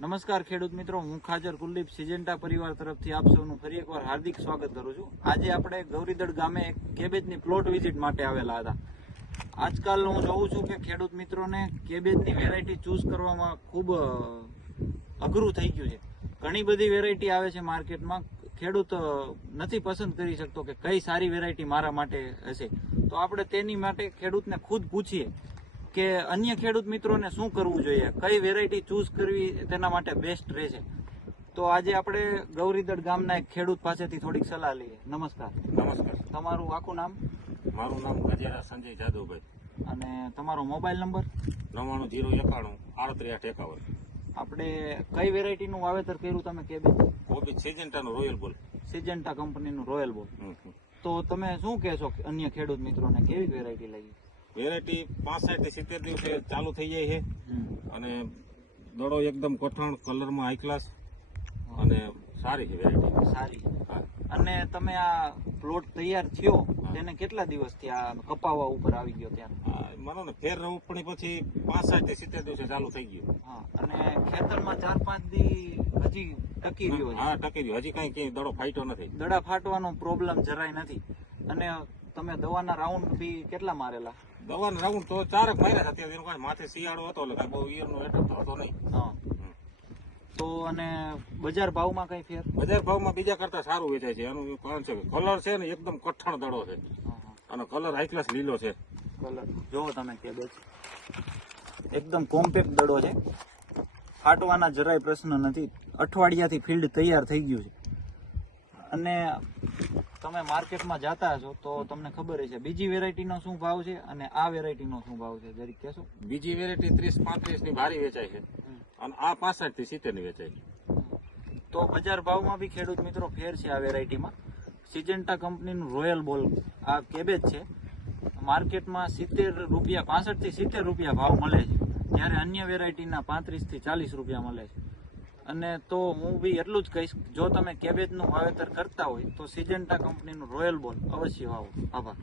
નમસ્કાર ખેડૂત મિત્રો, હું ખાજર કુલદીપ સિજન્ટા પરિવાર તરફથી આપ સૌનું ફરી એકવાર હાર્દિક સ્વાગત કરું છું. આજે આપણે ગૌરીદળ ગામે એક કેબેજની પ્લોટ વિઝિટ માટે આવેલા હતા. આજકાલ હું જોઉં છું કે ખેડૂત મિત્રોને કેબેજની વેરાયટી ચૂઝ કરવામાં ખૂબ અઘરું થઈ ગયું છે. ઘણી બધી વેરાયટી આવે છે માર્કેટમાં. ખેડૂત નથી પસંદ કરી શકતો કે કઈ સારી વેરાયટી મારા માટે હશે. તો આપણે તેની માટે ખેડૂતને ખુદ પૂછીએ કે અન્ય ખેડૂત મિત્રોને શું કરવું જોઈએ, કઈ વેરાયટી ચૂઝ કરવી તેના માટે બેસ્ટ રહેશે. તો આજે આપણે ગૌરીદળ ગામના એક ખેડૂત પાસેથી થોડીક સલાહ લઈએ. નમસ્કાર. નમસ્કાર. તમારું આખું નામ? મારું નામ ગજેરા સંજય જાદવભાઈ. અને તમારો મોબાઈલ નંબર? 9991 3851. આપણે કઈ વેરાયટીનું વાવેતર કર્યું તમે કેબેજ? કોબી સિજન્ટાનું રોયલ બોલ. સિજન્ટા કંપનીનું રોયલ બોલ. તો તમે શું કહેશો અન્ય ખેડૂત મિત્રોને, કેવી વેરાયટી લઈ? વેરાયટી 65 થી 70 દિવસે ચાલુ થઈ જાય છે અને દડો એકદમ કઠણ, કલરમાં હાઈ ક્લાસ અને સારી છે વેરાયટી. સારી. અને તમે આ પ્લોટ તૈયાર થયો તેને કેટલા દિવસથી આ કપાવા ઉપર આવી ગયો ત્યાં? મને ને ફેર રોપણી પછી 65 થી 70 દિવસે ચાલુ થઈ ગયું. હા. અને ખેતરમાં 4-5 દી હજી ટકી રહ્યો છે? હા, ટકી રહ્યો. હજી કઈ દડો ફાટ્યો નથી. દડા ફાટવાનો પ્રોબ્લેમ જરાય નથી. અને તમે દવાના રાઉન્ડ બી કેટલા મારેલા? દવાના રાઉન્ડ તો 4 માર્યા હતા. અત્યારે માથે શિયાળો હતો એટલે બહુ ઈયરનો એટક તો હતો નહીં. હા. તો અને બજાર ભાવમાં કઈ ફેર? બજાર ભાવમાં બીજા કરતા સારું વેચાય છે. એનું કારણ છે કે કલર છે ને એકદમ કઠણ દડો છે અને કલર હાઈ ક્લાસ લીલો છે. કલર જોવો તમે, કેબેજ એકદમ કોમ્પેક્ટ દડો છે. ફાટવાના જરાય પ્રશ્ન નથી. અઠવાડિયાથી ફિલ્ડ તૈયાર થઈ ગયું છે. અને તમે માર્કેટમાં જતા હશો તો તમને ખબર હશે બીજી વેરાયટીનો શું ભાવ છે અને આ વેરાયટીનો શું ભાવ છે, જરીક કહેશો? બીજી વેરાયટી 30-35 ની ભારી વેચાય છે અને આ 65 થી 70 ની વેચાય છે. તો બજાર ભાવમાં બી ખેડૂત મિત્રો ફેર છે આ વેરાયટીમાં. સિજન્ટા કંપનીનું રોયલ બોલ આ કેબેજ છે. માર્કેટમાં 70 રૂપિયા, 65 થી 70 રૂપિયા ભાવ મળે છે, જ્યારે અન્ય વેરાયટીના 35 થી 40 રૂપિયા મળે છે. અને તો હું બી એટલું જ કહીશ, જો તમે કેબેજનું વાવેતર કરતા હોય તો સિજન્ટા કંપનીનું રોયલ બોલ અવશ્ય વાવો. આભાર.